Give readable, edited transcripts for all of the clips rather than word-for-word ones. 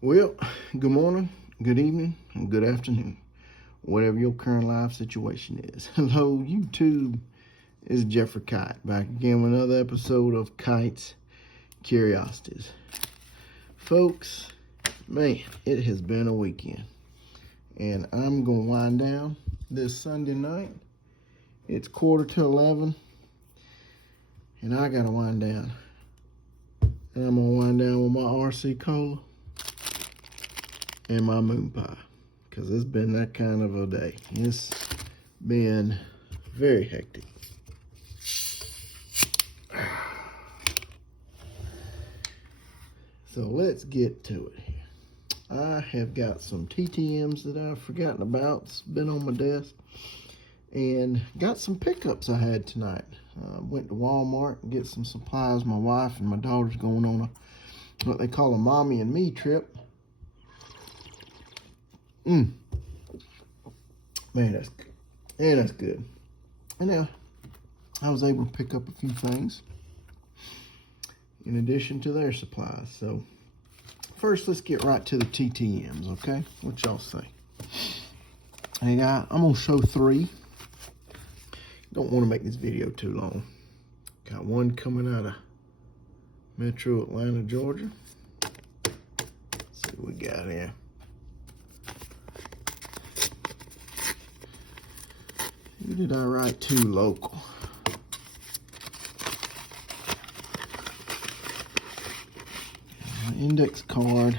Well, good morning, good evening, and good afternoon, whatever your current life situation is. Hello, YouTube. It's Jeffrey Kite back again with another episode of Kite's Curiosities. Folks, man, it has been a weekend, and I'm going to wind down this Sunday night. It's 11:15, and I got to wind down. And I'm going to wind down with my RC Cola and my moon pie, because it's been that kind of a day. It's been very hectic. So let's get to it here. I have got some TTMs that I've forgotten about. It's been on my desk. And got some pickups I had tonight. Went to Walmart and get some supplies. My wife and my daughter's going on what they call a mommy and me trip. Man, that's good. Yeah, that's good. And now I was able to pick up a few things in addition to their supplies. So first, let's get right to the TTMs, okay? What y'all say? Hey, I'm gonna show three. Don't want to make this video too long. Got one coming out of Metro Atlanta, Georgia. Let's see what we got here. Who did I write to local? Index card.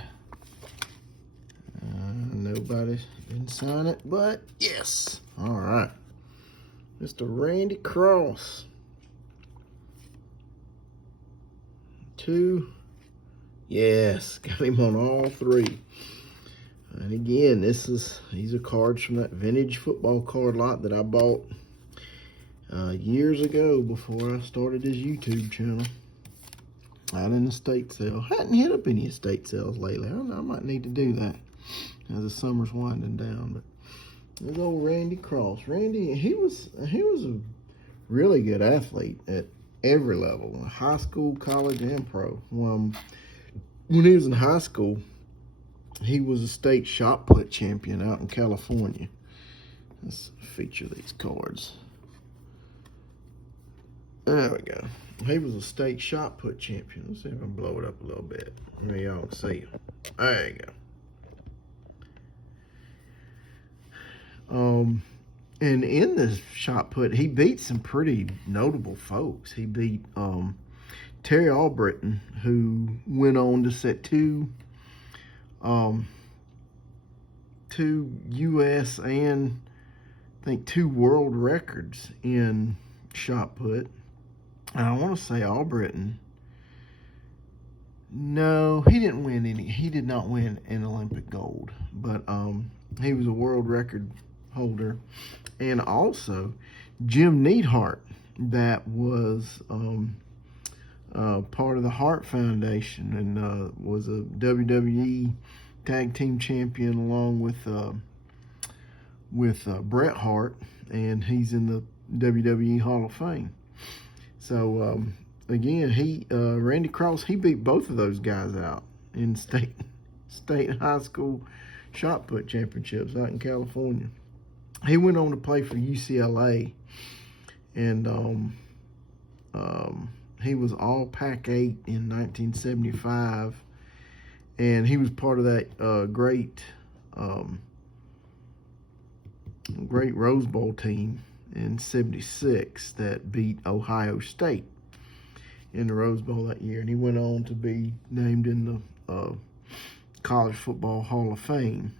Nobody didn't sign it, but yes. All right. Mr. Randy Cross. 2. Yes, got him on all 3. And again, these are cards from that vintage football card lot that I bought years ago before I started this YouTube channel. Out in the estate sale. Hadn't hit up any estate sales lately. I might need to do that as the summer's winding down. But there's old Randy Cross. Randy, he was a really good athlete at every level, high school, college, and pro. When he was in high school, he was a state shot put champion out in California. Let's feature these cards. There we go. He was a state shot put champion. Let's see if I can blow it up a little bit. There y'all can see. There you go. And in this shot put, he beat some pretty notable folks. He beat Terry Albritton, who went on to set two U.S. and I think 2 world records in shot put. And I want to say Albritton. No, he didn't win any. He did not win an Olympic gold, but he was a world record holder. And also Jim Neidhart, that was part of the Hart Foundation and was a WWE tag team champion along with Bret Hart, and he's in the WWE Hall of Fame. So again, Randy Cross, he beat both of those guys out in state and high school shot put championships out in California. He went on to play for UCLA, and he was all Pac-8 in 1975, and he was part of that great Rose Bowl team in '76 that beat Ohio State in the Rose Bowl that year, and he went on to be named in the College Football Hall of Fame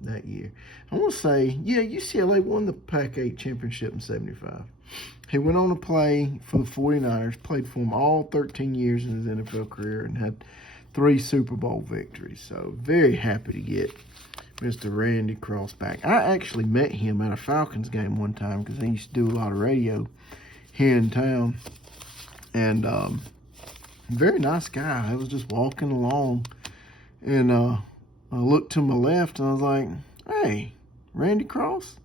that year. I want to say, yeah, UCLA won the Pac-8 championship in '75. He went on to play for the 49ers, played for them all 13 years in his NFL career, and had 3 Super Bowl victories. So very happy to get Mr. Randy Cross back. I actually met him at a Falcons game one time because I used to do a lot of radio here in town. And very nice guy. I was just walking along, and I looked to my left, and I was like, "Hey, Randy Cross?"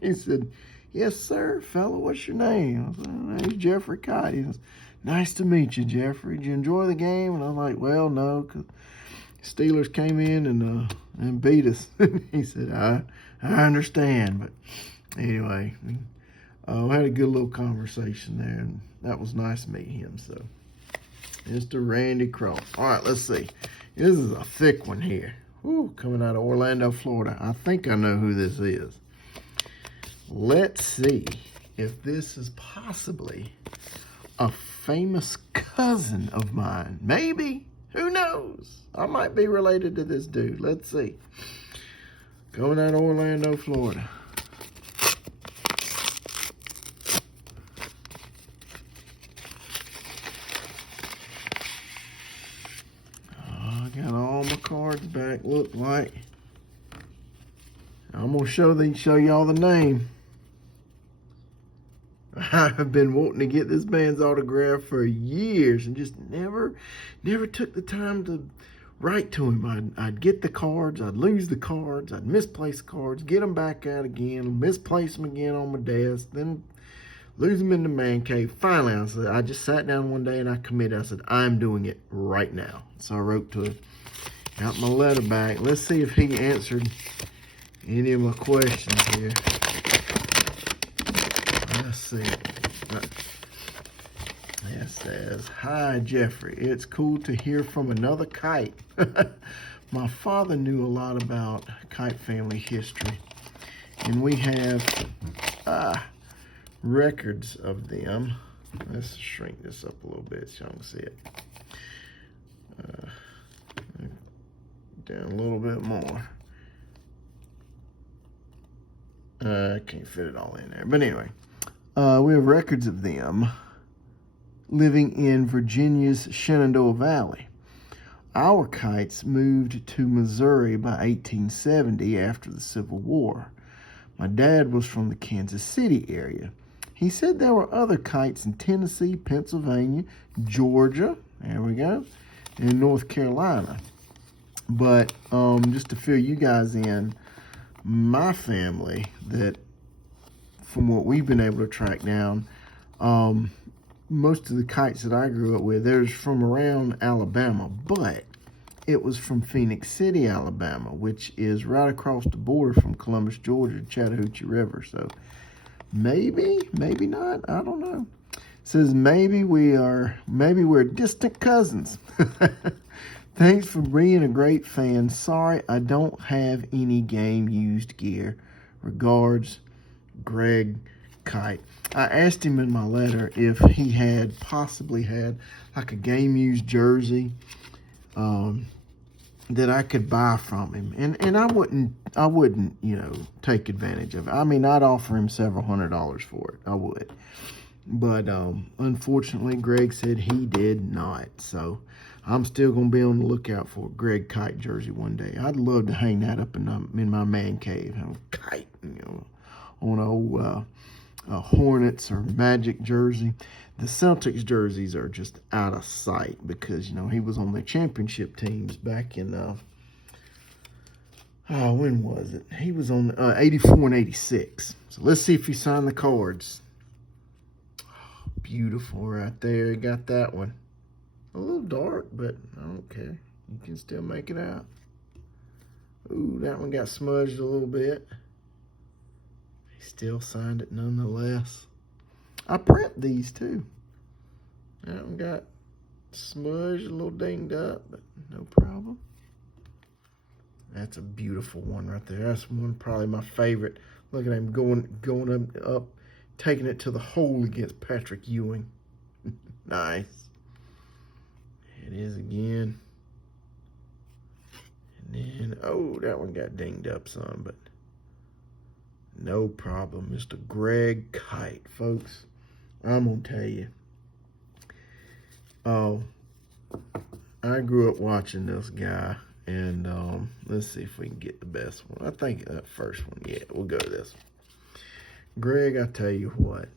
He said, "Yes, sir, fella, what's your name?" I was like, "My name's Jeffrey Kite." He says, "Nice to meet you, Jeffrey. Did you enjoy the game?" And I was like, "Well, no, because Steelers came in and beat us. He said, I understand. But anyway, we had a good little conversation there, and that was nice to meet him. So, Mr. Randy Cross. All right, let's see. This is a thick one here. Woo, coming out of Orlando, Florida. I think I know who this is. Let's see if this is possibly a famous cousin of mine. Maybe. Who knows? I might be related to this dude. Let's see. Coming out of Orlando, Florida. I got all my cards back, look like. I'm going to show y'all the name. I've been wanting to get this man's autograph for years and just never took the time to write to him. I'd get the cards, I'd lose the cards, I'd misplace the cards, get them back out again, misplace them again on my desk, then lose them in the man cave. Finally, I just sat down one day and I committed. I said, I'm doing it right now. So I wrote to him, got my letter back. Let's see if he answered any of my questions here. Let's see. It says, hi, Jeffrey. It's cool to hear from another kite. My father knew a lot about kite family history, and we have records of them. Let's shrink this up a little bit so you can see it. Down a little bit more. I can't fit it all in there. But anyway, we have records of them living in Virginia's Shenandoah Valley. Our kites moved to Missouri by 1870 after the Civil War. My dad was from the Kansas City area. He said there were other kites in Tennessee, Pennsylvania, Georgia, there we go, and North Carolina. But just to fill you guys in, my family, that from what we've been able to track down, most of the kites that I grew up with, there's from around Alabama, but it was from Phoenix City, Alabama, which is right across the border from Columbus, Georgia, Chattahoochee River. So maybe not, I don't know. It says maybe we're distant cousins. Thanks for being a great fan. Sorry, I don't have any game used gear. Regards, Greg Kite. I asked him in my letter if he had possibly had like a game used jersey that I could buy from him, and I wouldn't take advantage of it. I mean, I'd offer him several $100s for it. I would, but unfortunately, Greg said he did not. So I'm still gonna be on the lookout for a Greg Kite jersey one day. I'd love to hang that up in my man cave. Have a kite, on an old Hornets or Magic jersey. The Celtics jerseys are just out of sight because, he was on the championship teams back in, when was it? He was on 84 and 86. So let's see if he signed the cards. Oh, beautiful right there. Got that one. A little dark, but I don't care. You can still make it out. Ooh, that one got smudged a little bit. He still signed it nonetheless. I print these too. That one got smudged, a little dinged up, but no problem. That's a beautiful one right there. That's one probably my favorite. Look at him going up, taking it to the hole against Patrick Ewing. Nice. It is again. And then, oh, that one got dinged up some, but no problem. Mr. Greg Kite, folks. I'm going to tell you. Oh, I grew up watching this guy, and let's see if we can get the best one. I think that first one, yeah, we'll go to this one. Greg, I tell you what,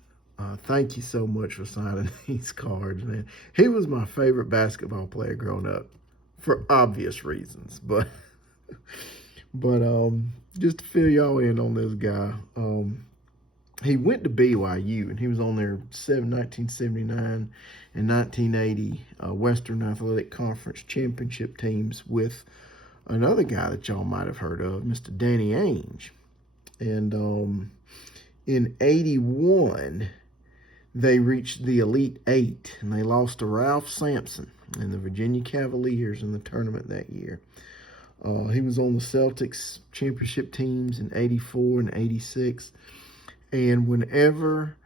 thank you so much for signing these cards, man. He was my favorite basketball player growing up for obvious reasons, but just to fill y'all in on this guy, he went to BYU, and he was on their 1979 and 1980 Western Athletic Conference championship teams with another guy that y'all might have heard of, Mr. Danny Ainge. And in 81, they reached the Elite Eight, and they lost to Ralph Sampson and the Virginia Cavaliers in the tournament that year. He was on the Celtics championship teams in 84 and 86. And whenever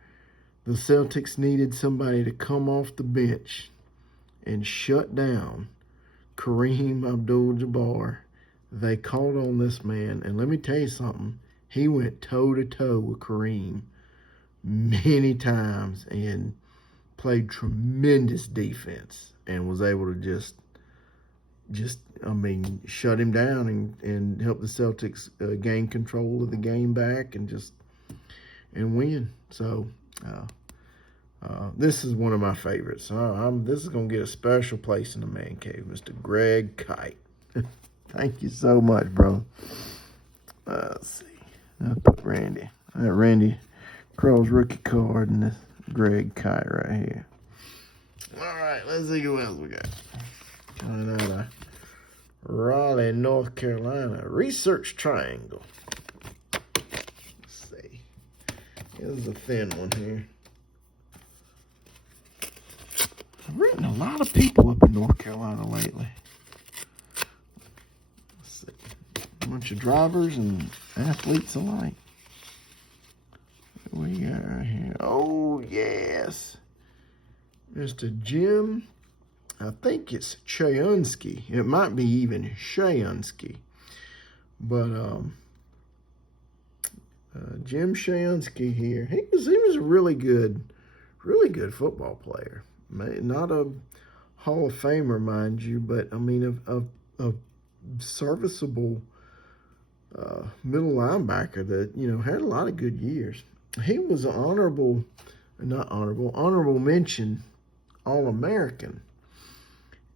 the Celtics needed somebody to come off the bench and shut down Kareem Abdul-Jabbar, they called on this man. And let me tell you something, he went toe-to-toe with Kareem many times and played tremendous defense and was able to just shut him down and help the Celtics gain control of the game back and win. So this is one of my favorites. This is going to get a special place in the man cave, Mr. Greg Kite. Thank you so much, bro. Let's see. I'll put Randy. I got Randy Crow's rookie card and this Greg Kite right here. All right, let's see who else we got. Coming out of Raleigh, North Carolina. Research Triangle. Let's see. Here's a thin one here. I've written a lot of people up in North Carolina lately. Let's see. A bunch of drivers and athletes alike. What do we got right here? Oh, yes. Mr. Jim, I think it's Shyamsky. It might be even Shansky. But Jim Shansky here. He was a really good football player. Not a Hall of Famer, mind you, but I mean a serviceable middle linebacker that had a lot of good years. He was an honorable mention All-American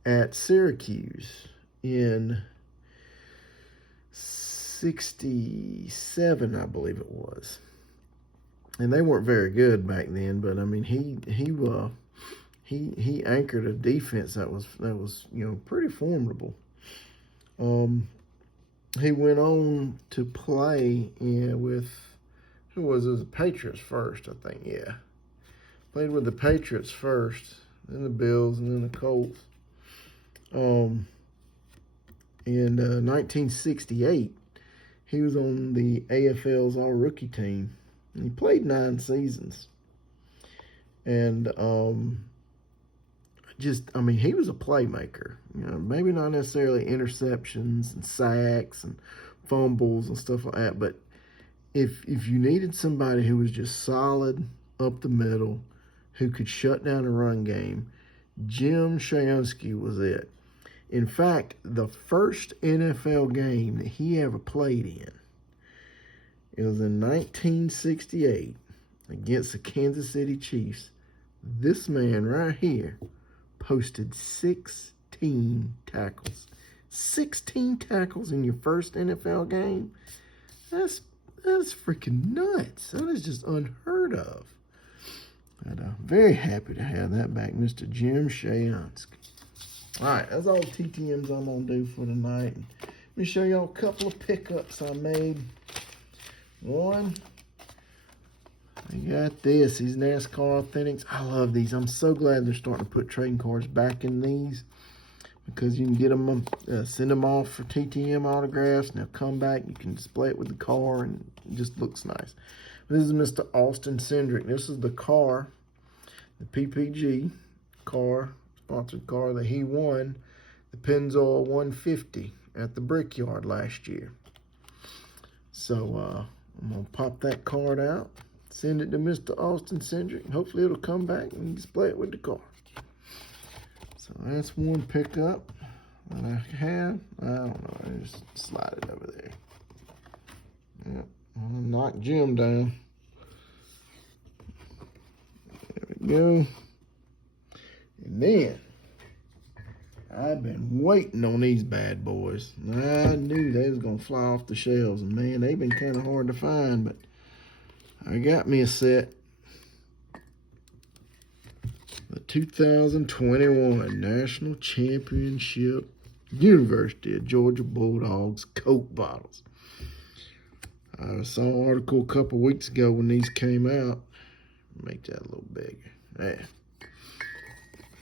at Syracuse in 67, I believe it was. And they weren't very good back then, but I mean he anchored a defense that was pretty formidable. He went on to play with who was it? The Patriots first, I think. Yeah, played with the Patriots first, then the Bills, and then the Colts. In 1968, he was on the AFL's All-Rookie Team. And he played 9 seasons. And he was a playmaker. Maybe not necessarily interceptions and sacks and fumbles and stuff like that, but if you needed somebody who was just solid up the middle, who could shut down a run game, Jim Shyamsky was it. In fact, the first NFL game that he ever played in, it was in 1968 against the Kansas City Chiefs. This man right here posted 16 tackles. 16 tackles in your first NFL game? That's freaking nuts. That is just unheard of. But very happy to have that back, Mr. Jim Shansky. All right, that's all the TTMs I'm going to do for tonight. Let me show y'all a couple of pickups I made. One, I got these NASCAR Authentics. I love these. I'm so glad they're starting to put trading cards back in these because you can get them, send them off for TTM autographs, and they'll come back. You can display it with the car, and it just looks nice. This is Mr. Austin Cindric. This is the car, the PPG car, sponsored car that he won, the Pennzoil 150 at the Brickyard last year. So I'm going to pop that card out, send it to Mr. Austin Cindric, and hopefully it'll come back and display it with the car. So that's one pickup that I have. I don't know, I just slide it over there. Yep, I'm going to knock Jim down. There we go. And then, I've been waiting on these bad boys. I knew they was going to fly off the shelves. And man, they've been kind of hard to find, but I got me a set. The 2021 National Championship University of Georgia Bulldogs Coke bottles. I saw an article a couple weeks ago when these came out. Make that a little bigger. Yeah.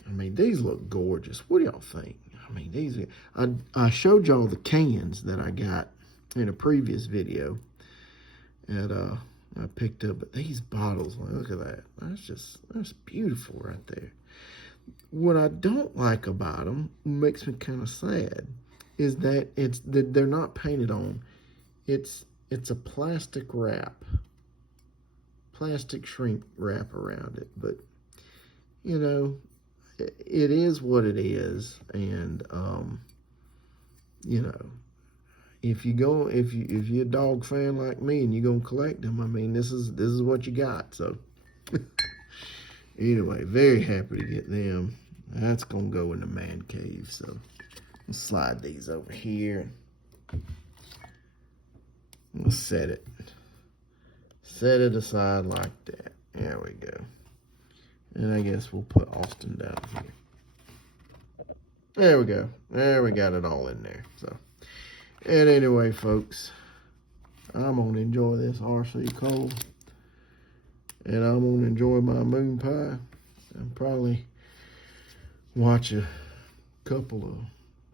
I mean, these look gorgeous. What do y'all think? I mean, these are, I showed y'all the cans that I got in a previous video that I picked up, but these bottles, look at that. That's beautiful right there. What I don't like about them, makes me kind of sad, is that they're not painted on. It's a plastic wrap, plastic shrink wrap around it. But you know, it is what it is, and you know, if you're a dog fan like me and you're gonna collect them, I mean, this is what you got. So anyway, very happy to get them. That's gonna go in the man cave. So let's slide these over here. Let's set it aside like that. There we go. And I guess we'll put Austin down here. There we go. There, we got it all in there. So, and anyway, folks, I'm gonna enjoy this RC Cola, and I'm gonna enjoy my moon pie, and probably watch a couple of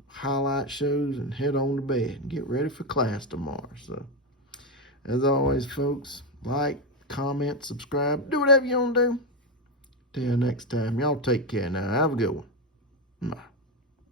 highlight shows and head on to bed and get ready for class tomorrow. So, as always, folks, like, comment, subscribe, do whatever you want to do. Till next time, y'all take care now. Have a good one. Bye.